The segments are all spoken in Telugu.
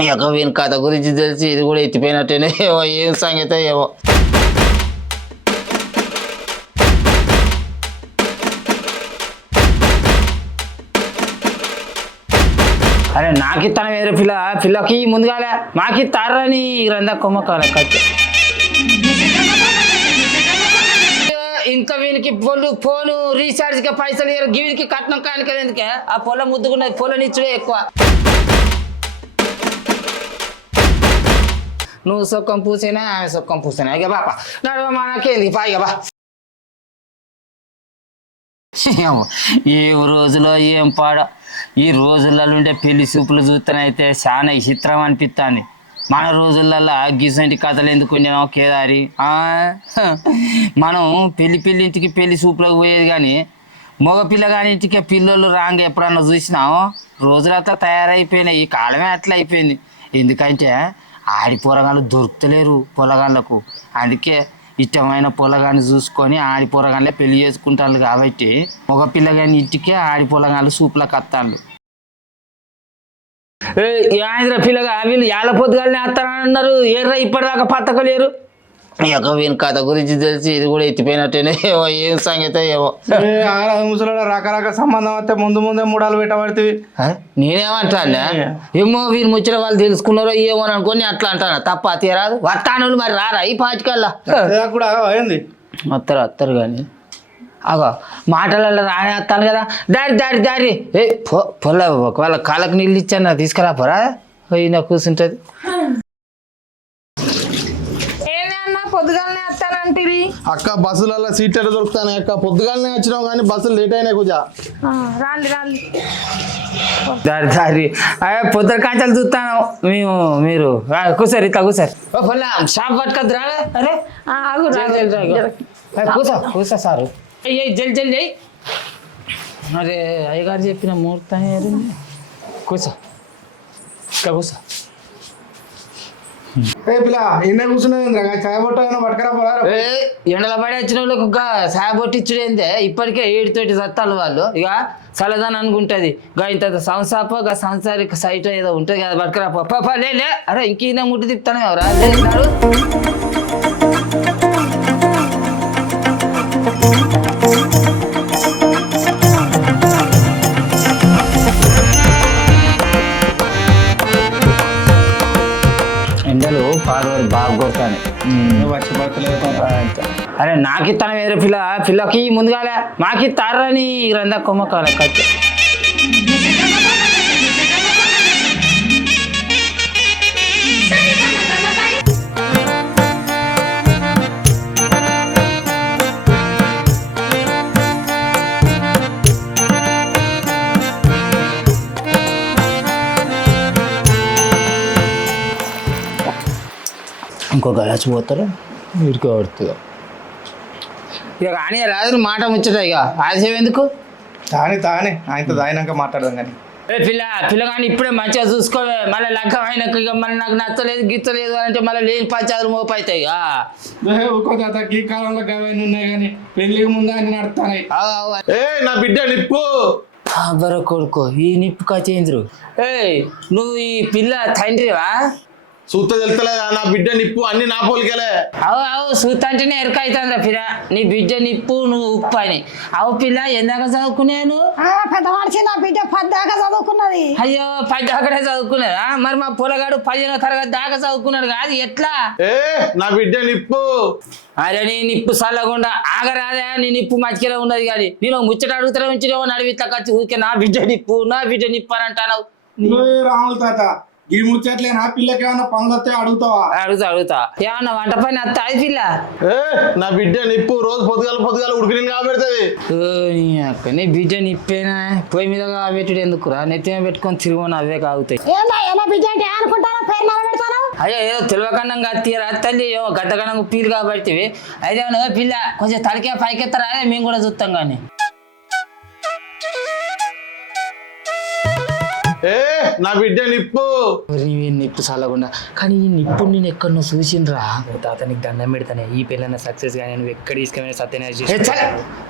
ఈ యొక్క వీని కథ గురించి తెలిసి ఇది కూడా ఎత్తిపోయినట్టేనే ఏవో ఏం సంగతి ఏవో అరే నాకు ఇస్తాను వేరే పిల్ల? పిల్లకి ముందుగాలే మాకి తారని గ్రంథ కొమ్మకాల ఇంకా వీనికి పొలు ఫోను రీఛార్జ్కి పైసలు ఇయ్యరు వీనికి కట్నం కానికలు ఎందుకే? ఆ పొలం ముద్దుకున్నది పొలం ఇచ్చుడే ఎక్కువ. నువ్వు సొక్కం పూసేనా ఆమె సొక్కం పూసేనా ఇక బాపా నడవ మనకేంది పా ఇక బా ఏ రోజులో ఏం పాడ ఈ రోజులలో ఉండే పెళ్ళి చూపులు చూస్తేనైతే చాలా విచిత్రం అనిపిస్తుంది మన రోజులలో గిసంటి కథలు ఎందుకు ఉండేనో కేదారి? ఆ, మనం పెళ్ళి పెళ్ళింటికి పెళ్ళి చూపులకు పోయేది కానీ మగ పిల్లగాని ఇంటికి పిల్లలు రాంగ ఎప్పుడన్నా చూసినామో రోజులంతా తయారైపోయినాయి ఈ కాలమే అట్లా అయిపోయింది. ఎందుకంటే ఆడి పొరగాళ్ళు దొరుకుతలేరు పొలగాళ్ళకు. అందుకే ఇష్టమైన పొలగాన్ని చూసుకొని ఆడి పొలగాళ్ళే పెళ్ళి చేసుకుంటారు కాబట్టి మగ పిల్లగాని ఇంటికే ఆడి పొలగాళ్ళు సూపులకు వస్తాళ్ళు ఆంధ్ర పిల్లగా వీళ్ళు ఏళ్ళ పొద్దుగానే వస్తారన్నారు ఎర్ర ఇప్పటిదాకా పత్తకలేరు లేరు ఇక వీని కథ గురించి తెలిసి ఇది కూడా ఎత్తిపోయినట్టేనే ఏమో ఏం సంగతి ఏమో. ముసలాడ రకరకాల సంబంధం అయితే ముందు ముందే మూడాలు పెట్టబడుతుంది? నేనేమంటానా ఏమో వీరు ముచ్చట వాళ్ళు తెలుసుకున్నారో ఏమో అని అనుకొని అట్లా అంటాను తప్ప తీరాదు వస్తాను మరి రారా? ఈ పాచికల్లా. కూడా అయింది వస్తారు వస్తారు కానీ అగో మాటలలో రానే వస్తాను కదా. దారి దారి దారి. ఏ పొ పొల ఒకవేళ కాళ్ళకి నీళ్ళు ఇచ్చాను తీసుకురా పోరా. పోయి నా కూర్చుంటుంది పొద్దుగాలనే వస్తానంటివి అక్క బస్సులలో సీట్ ఎక్కడ దొరుకుతాను అక్క. పొద్దుగాలనే వచ్చినావు కానీ బస్సులు లేట్ అయినాయి కుజా రాండి రాండి. దారి దారి. అయ్యా పొద్దున కాంచాలు చూస్తాను మేము మీరు ఆ, కూర్చోరు ఇట్లా కూర్చోరు. ఓ పొల్ల షాప్ పట్టుకొద్దు రా అరే ఆ, ఆగు జల్, రాగు. జల్, జల్, జల్. ఏ, కూర్చో కూర్చో సారు. అయ్యి జల్ జల్ జై అరే అయ్యగారు చెప్పిన ముహూర్తం ఏరింది కూర్చో. ఇక్కడ కూర్చో ఏ పిల్ల ఇన్న కూర్చున్నది చాయ్ బొట్ట పట్టుకరా పోరా ఏ, ఎండల పడి వచ్చిన వాళ్ళకి ఒక సాయబొట్టిచ్చుడేందే ఇప్పటికే ఏడుతోటి సత్తాలు వాళ్ళు. ఇక చల్లదని అనుకుంటది. గా ఇంత సంసాప గా సంసారిక సైట్ ఏదో ఉంటుంది కదా పట్టుకురా లే లే. అరే ఇంక ముట్టి తిప్పుతాను ఎవరా? లే, నాకు ఇస్తాను వేరే పిల్ల పిల్లకి ముందుగాలే. మాకి తారని గ్రంథ కొమ్మకాల కట్టి. ఇంకో గలాచి పోతారు? వీడికి పడుతుందా? ఇక కానీ రాదు మాట ముచ్చట ఇక. ఆలస్యం ఎందుకు? తాని తానే. ఆయనతో తాగినాక మాట్లాడదాం కానీ. ఏ పిల్ల పిల్లగాని ఇప్పుడే మంచిగా చూసుకోవే మళ్ళీ లగ్గం అయినాక ఇక మళ్ళీ నాకు నచ్చలేదు గిచ్చలేదు అంటే మళ్ళీ లేని పంచాలు మోపైతాయి ఇక. ఒక్కో తాత ఈ కాలంలో గవైన ఉన్నాయి కానీ పెళ్ళికి ముందే ఆగు. ఏ నా బిడ్డ నిప్పు. అబ్బర కొడుకో ఈ నిప్పు కచేంద్రు. ఏయ్ నువ్వు ఈ పిల్ల తండ్రివా? సూత తెలుతలేదా నా బిడ్డ నిప్పు అన్ని నా పోలికలే. అవు అవు సూతంటేనే ఎరక అవుతుందిరా పిల్ల. నీ బిడ్డ నిప్పు నువ్వు ఉప్పు అని. అవు పిల్ల ఎందాక చదువుకునేను ఆ, పెద్ద మనిషి నా బిడ్డ పద్దాకా చదువుకున్నది. అయ్యో పది అక్కడే చదువుకునేదా మరి మా పొలగాడు పదిహేనో తరగతి దాకా చదువుకున్నాడు కాదు ఎట్లా? ఏ నా బిడ్డ నిప్పు. అరే నీ నిప్పు చల్లకుండా ఆగరాదా నీ నిప్పు మధ్యలో ఉన్నది కానీ. నేను ముచ్చట అడుగుతానే ఉంచినేమో నడివి ఇట్లా ఖర్చు ఊరికే నా బిడ్డ నిప్పు నా బిడ్డ నిప్పు అని అంటావు ఏ రాములు తాత. ఈ ముచ్చట్లే నా పిల్లకి ఏమైనా పనులు వస్తే అడుగుతావా? అడుగుతా అడుగుతా. ఏమన్నా వంట పైన అత్త అది పిల్ల? ఏ నా బిడ్డ నిప్పు రోజు పొద్దుగాల పొద్దుగాల ఉడికి కాబెడుతుంది. ఓ, నీ అక్క నీ బిడ్డ నిప్పేనా? పొయ్యి మీద పెట్టుడు ఎందుకురా? నెత్తి మీద పెట్టుకొని తిరుగు అవే కాగుతాయి. ఏందా ఎలా బిడ్డ అంటే అనుకుంటారా పేరు నిలబెడతాను అయ్యో ఏదో తెలివకన్నంగా తీరా తల్లి ఏమో గడ్డకన్నంగా పీలు కాబట్టి అయితే పిల్ల కొంచెం తలకే పైకెత్తరా? అదే మేము కూడా చూస్తాం కానీ ఏ నా బిడ్డ నిప్పు. నిప్పు చల్లకుండా కానీ ఈ నిప్పు నేను ఎక్కడో చూసిండ్రా. తాత నీకు దండం పెడతానే. ఈ పెళ్ళైనా సక్సెస్ కానీ నువ్వు ఎక్కడ తీసుకెళ్ళిన సత్యనారాయణ.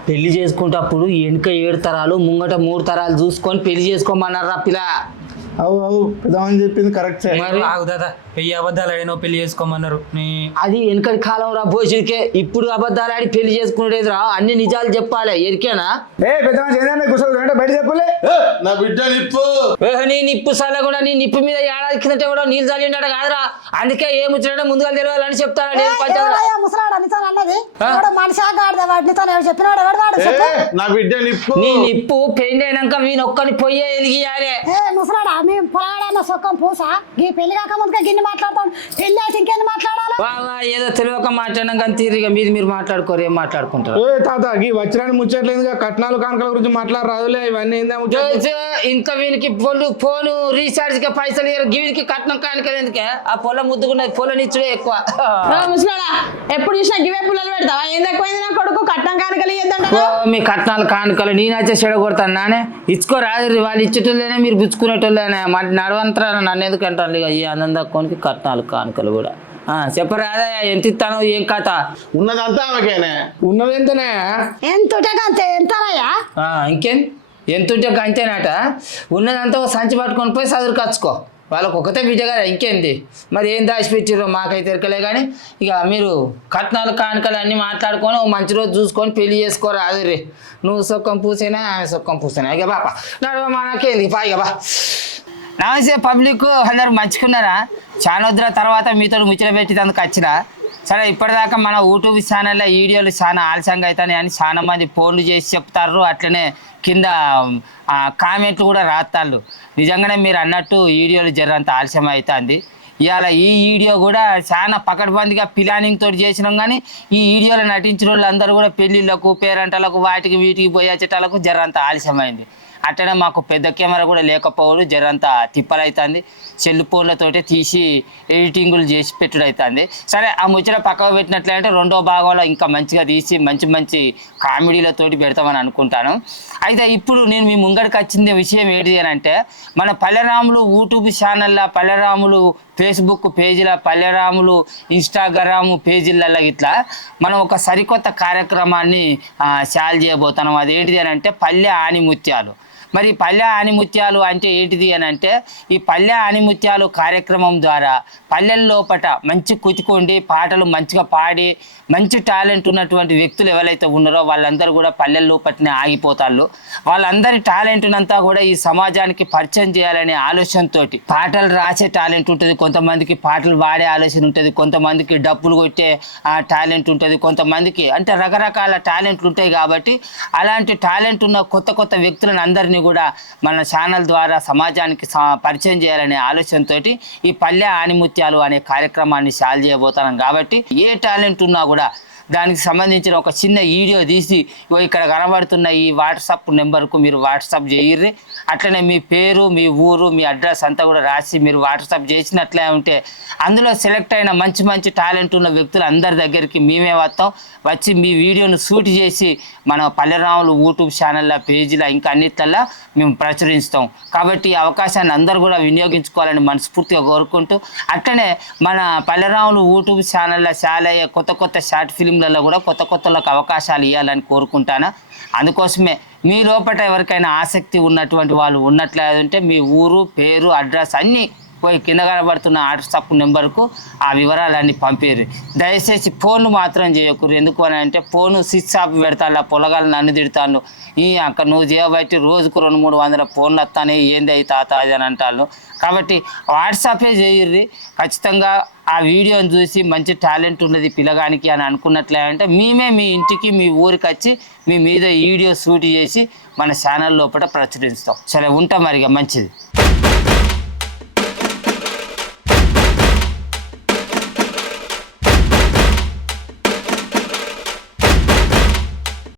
పెళ్ళి చేసుకుంటప్పుడు వెనుక ఏడు తరాలు ముంగట మూడు తరాలు చూసుకొని పెళ్ళి చేసుకోమన్నారా పిల్ల? అవు అవు పెద్దమని చెప్పింది కరెక్టే మరి? ఆగు దాదా వెయ్యి అబద్ధాలు ఆడినో పెళ్ళి చేసుకోమన్నారు. నీ అది వెనకటి కాలం రా భోజుడికే ఇప్పుడు అబద్ధాలు ఆడి పెళ్ళి చేసుకునేది రా. అన్ని నిజాలు చెప్పాలి. ఎరికేనా? ఏ పెద్ద బయట చెప్పలే నా బిడ్డ నిప్పు. నీ నిప్పు సల్ల కూడా నీ నిప్పు మీద ఏడాది కిందట కూడా నీళ్ళు చల్లిండట కాదురా. అందుకే ఏం వచ్చినట్టు ముందుగా తెలియాలని చెప్పు. నా బిడ్డ నిప్పు. నీ నిప్పు పెండి అయినాక వీని ఒక్కని పొయ్యే ఎలిగియాలే ఏ ముసలాడా? మేము పొలాడన్న సొక్కం పూస? ఈ పెళ్ళి కాక ముందుగా గిన్ని మాట్లాడతాం. పెళ్ళి అయితే ఇంకేంది మాట్లాడాలా? ఏదో తెలియక మాట్లాడినాం కానీ తీరిగా మీది మీరు మాట్లాడుకోరు ఏం మాట్లాడుకుంటారు? ఏ తాత ఈ వచ్చిరాని ముచ్చట్లేదు కట్నాలు కానుకల గురించి మాట్లాడరాదులే ఇవన్నీ ఏందా ముచ్చట్లు? జో, ఇంకా వీనికి పొలు ఫోను రీఛార్జ్కి పైసలు ఇయ్యరు. వీనికి కట్నం కానికలు ఎందుకే? ఆ పొలం ముద్దుకున్నది పొలం ఇచ్చుడే ఎక్కువ. ముసలాడా ఎప్పుడు చూసినా గివే పుల్లలు పెడతావా? ఏం తక్కువైంది నా కొడుకు? కట్నం కానుకలు ఇద్దంట ఓ, మీ కట్నాలు కానుకలు నేనైతే చెడ కొడతాను? నానే ఇచ్చుకోరాదు వాళ్ళు ఇచ్చేటోళ్ళేనే? మీరు పుచ్చుకునేటోళ్ళేనే? మరి నడవంతరా నన్ను ఎందుకు అంటారు? ఇక ఈ ఆనంద కొనికి కట్నాలు కానుకలు కూడా. చెప్పరాదా ఎంత ఇస్తాను ఏం కథ? ఉన్నదంతా ఆమెకేనే. ఉన్నది ఎంతనే ఎంత అంతే ఎంతనయ్యా? ఇంకేం? ఎంత ఉంటే అంతేనట? ఉన్నదంతా ఒక సంచి పట్టుకొని పోయి చదువు కచ్చుకో. వాళ్ళకు ఒకతే బిడ్డ కదా ఇంకేంది? మరి ఏం దాచిపెట్టిరో మాకైతే ఎరకలే కానీ ఇక మీరు కట్నాలు కానుకలు అన్నీ మాట్లాడుకొని ఓ మంచి రోజు చూసుకొని పెళ్ళి చేసుకోరు అది రే. నువ్వు సొక్కం పూసేనా ఆమె సొక్కం పూసేనా? ఇక బాపా. నడవ మనకేంది? పా ఇక బా. నమస్తే పబ్లిక్ అందరు మంచుకున్నారా చాలా వద్దుల తర్వాత మీతో ముచ్చట పెట్టేందుకు వచ్చిన. సరే ఇప్పటిదాకా మన యూట్యూబ్ ఛానల్లో వీడియోలు చాలా ఆలస్యంగా అవుతున్నాయి అని చాలా మంది ఫోన్లు చేసి చెప్తారు. అట్లనే కింద కామెంట్లు కూడా రాస్తారు నిజంగానే మీరు అన్నట్టు వీడియోలు జరంత ఆలస్యం అవుతుంది. ఇవాళ ఈ వీడియో కూడా చాలా పకడ్బందీగా ప్లానింగ్ తోటి చేసినాం కానీ ఈ వీడియోలో నటించిన వాళ్ళందరూ కూడా పెళ్ళిళ్ళకు పేరెంట్లకు వాటికి వీటికి పోయేటలకు జరంత ఆలస్యమైంది. అట్టనే మాకు పెద్ద కెమెరా కూడా లేకపోవడం జరంతా తిప్పలవుతుంది సెల్ ఫోన్లతోటి తీసి ఎడిటింగులు చేసి పెట్టుడు అవుతుంది సరే ఆ ముచ్చట పక్కకు పెట్టినట్లయితే రెండో భాగంలో ఇంకా మంచిగా తీసి మంచి మంచి కామెడీలతోటి పెడతామని అనుకుంటాను. అయితే ఇప్పుడు నేను మీ ముంగడికి వచ్చింది విషయం ఏంటి అని అంటే మన పల్లెరాములు యూట్యూబ్ ఛానల్లో పల్లెరాములు ఫేస్బుక్ పేజీల పల్లెరాములు ఇన్స్టాగ్రాము పేజీలలో ఇట్లా మనం ఒక సరికొత్త కార్యక్రమాన్ని షాల్ చేయబోతున్నాం. అదేంటిది అని అంటే పల్లె ఆనిముత్యాలు. మరి పల్లె ఆనిముత్యాలు అంటే ఏంటిది అని అంటే ఈ పల్లె ఆనిముత్యాలు కార్యక్రమం ద్వారా పల్లెల లోపట మంచి కుతికొండి పాటలు మంచిగా పాడి మంచి టాలెంట్ ఉన్నటువంటి వ్యక్తులు ఎవరైతే ఉన్నారో వాళ్ళందరూ కూడా పల్లెల లోపటనే ఆగిపోతారు వాళ్ళందరి టాలెంట్నంతా కూడా ఈ సమాజానికి పరిచయం చేయాలనే ఆలోచనతో పాటలు రాసే టాలెంట్ ఉంటుంది కొంతమందికి పాటలు పాడే ఆలోచన ఉంటుంది కొంతమందికి డబ్బులు కొట్టే ఆ టాలెంట్ ఉంటుంది కొంతమందికి అంటే రకరకాల టాలెంట్లు ఉంటాయి కాబట్టి అలాంటి టాలెంట్ ఉన్న కొత్త కొత్త వ్యక్తులను అందరినీ కూడా మన ఛానల్ ద్వారా సమాజానికి పరిచయం చేయాలనే ఆలోచనతోటి ఈ పల్లె ఆనిముత్యాలు అనే కార్యక్రమాన్ని సాల్వ్ చేయబోతున్నాం. కాబట్టి ఏ టాలెంట్ ఉన్నా కూడా దానికి సంబంధించిన ఒక చిన్న వీడియో తీసి ఇక్కడ కనబడుతున్న ఈ వాట్సాప్ నెంబర్కు మీరు వాట్సాప్ చేయర్రి. అట్లనే మీ పేరు మీ ఊరు మీ అడ్రస్ అంతా కూడా రాసి మీరు వాట్సాప్ చేసినట్లే ఉంటే అందులో సెలెక్ట్ అయిన మంచి మంచి టాలెంట్ ఉన్న వ్యక్తులు అందరి దగ్గరికి మేమే వస్తాం వచ్చి మీ వీడియోను షూట్ చేసి మన పల్లెరాములు యూట్యూబ్ ఛానల్లో పేజీలో ఇంకా అన్నిట్లల్లో మేము ప్రచురిస్తాం. కాబట్టి ఈ అవకాశాన్ని అందరూ కూడా వినియోగించుకోవాలని మనస్ఫూర్తిగా కోరుకుంటూ అట్లనే మన పల్లెరాములు యూట్యూబ్ ఛానల్లో చాలా కొత్త కొత్త షార్ట్ ఫిలింలలో కూడా కొత్త కొత్తలకు అవకాశాలు ఇవ్వాలని కోరుకుంటాను. అందుకోసమే మీ లోపల ఎవరికైనా ఆసక్తి ఉన్నటువంటి వాళ్ళు ఉన్నట్లయితే మీ ఊరు పేరు అడ్రస్ అన్నీ పోయి కింద కనబడుతున్న వాట్సాప్ నెంబర్కు ఆ వివరాలన్నీ పంపారు దయచేసి ఫోన్లు మాత్రం చేయకూరు ఎందుకు అని అంటే ఫోన్ స్విచ్ ఆఫ్ పెడతాను పొలగాలు నన్ను తిడతాను ఈ అక్క నువ్వు చేయబట్టి రోజుకు రెండు మూడు వందల ఫోన్లు వస్తానే ఏంది అయి తాత అది అని అంటాను కాబట్టి వాట్సాపే చేయర్రి. ఖచ్చితంగా ఆ వీడియోని చూసి మంచి టాలెంట్ ఉన్నది పిల్లగానికి అని అనుకున్నట్లే అంటే మేమే మీ ఇంటికి మీ ఊరికి వచ్చి మీ మీద వీడియో షూట్ చేసి మన ఛానల్ లోపల ప్రచురిస్తాం. సరే ఉంటాం మరిగా మంచిది.